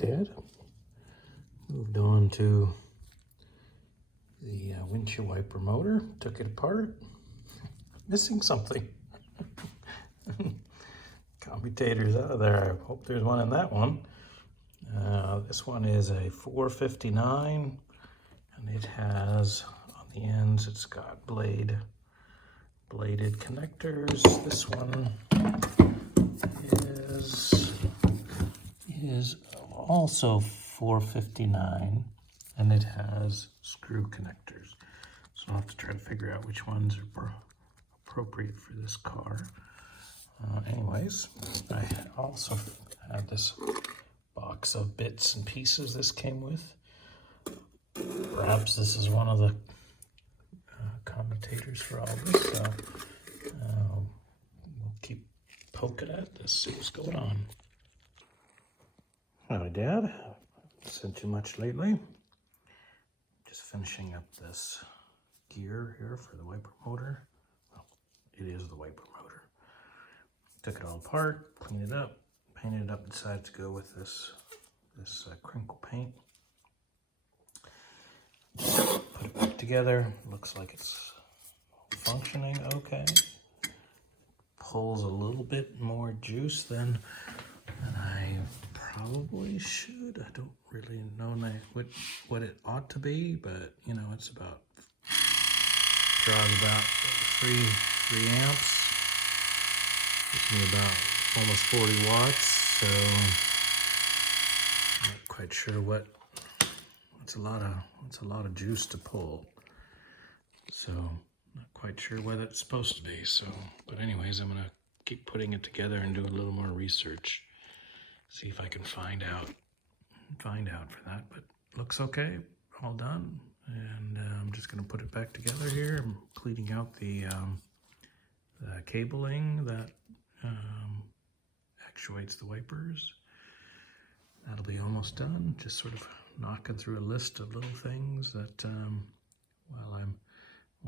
Dad. Moved on to the windshield wiper motor, took it apart, missing something. Commutator's out of there. I hope there's one in that one. This one is a 459, and it has on the ends, it's got bladed connectors. This one is also 459, and it has screw connectors. So I'll have to try to figure out which ones are appropriate for this car. Anyways, I also had this box of bits and pieces this came with. Perhaps this is one of the commentators for all this, so we'll keep poking at this, see what's going on. Hi, Dad. Haven't said too much lately. Just finishing up this gear here for the wiper motor. Well, it is the wiper motor. Took it all apart, cleaned it up, painted it up, decided to go with this crinkle paint. Put it back together. Looks like it's functioning okay. Pulls a little bit more juice than I probably should. I don't really know what it ought to be, but you know, it's about, draws about 3 amps. Gives me about almost 40 watts, so I'm not quite sure what. It's a lot of juice to pull, so not quite sure what it's supposed to be. So, but anyways, I'm gonna keep putting it together and do a little more research, see if I can find out for that. But looks okay, all done, and I'm just gonna put it back together here. I'm cleaning out the cabling that actuates the wipers. That'll be almost done. Just sort of knocking through a list of little things that, well, I'm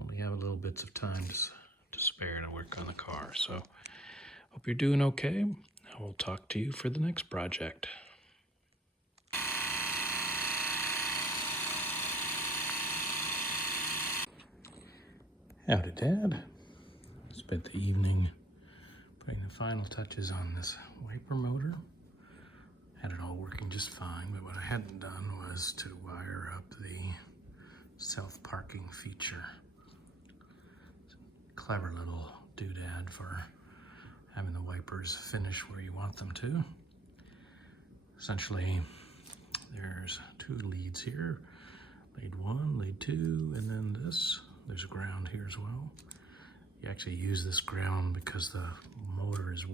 only have a little bits of time to spare to work on the car. So hope you're doing okay. I will talk to you for the next project. Howdy, Dad. Spent the evening putting the final touches on this wiper motor. Had it all working just fine, but what I hadn't done was to wire up the self-parking feature. It's a clever little doodad for having the wipers finish where you want them to. Essentially, there's 2 leads here. Lead 1, lead 2, and then this. There's a ground here as well. You actually use this ground because the motor is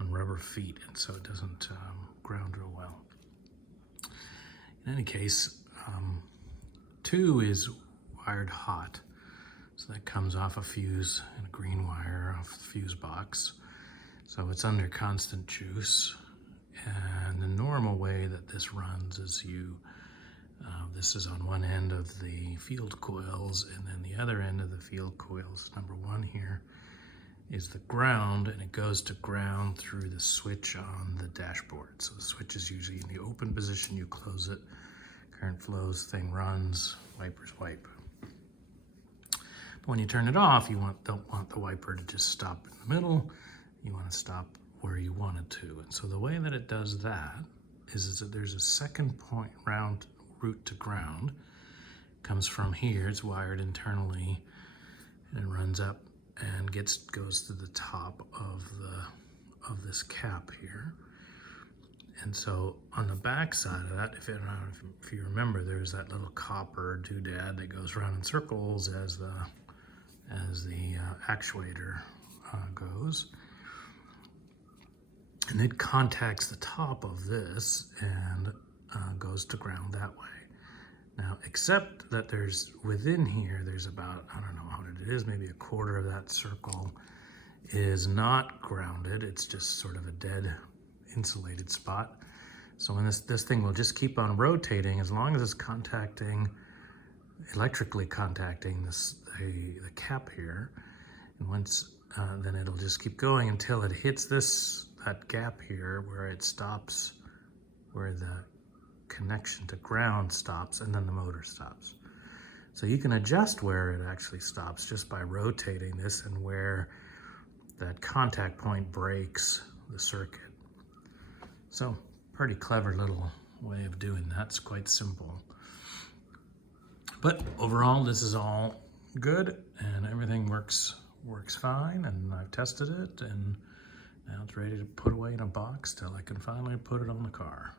on rubber feet, and so it doesn't ground real well. In any case, 2 is wired hot, so that comes off a fuse and a green wire off the fuse box, so it's under constant juice. And the normal way that this runs is this is on one end of the field coils, and then the other end of the field coils, number 1 here, is the ground, and it goes to ground through the switch on the dashboard. So the switch is usually in the open position, you close it, current flows, thing runs, wipers wipe. But when you turn it off, you don't want the wiper to just stop in the middle, you want to stop where you want it to. And so the way that it does that is that there's a second point round route to ground. It comes from here, it's wired internally, and it runs up and goes to the top of this cap here. And so on the back side of that, if you remember, there's that little copper doodad that goes around in circles as the actuator goes, and it contacts the top of this and goes to ground that way. Now, except that within here, there's about, I don't know how it is, maybe a quarter of that circle is not grounded. It's just sort of a dead insulated spot. So when this thing will just keep on rotating as long as it's electrically contacting the cap here. And once, then it'll just keep going until it hits this that gap here where it stops, where the connection to ground stops, and then the motor stops. So you can adjust where it actually stops just by rotating this and where that contact point breaks the circuit. So pretty clever little way of doing that. It's quite simple. But overall, this is all good and everything works fine, and I've tested it, and now it's ready to put away in a box till I can finally put it on the car.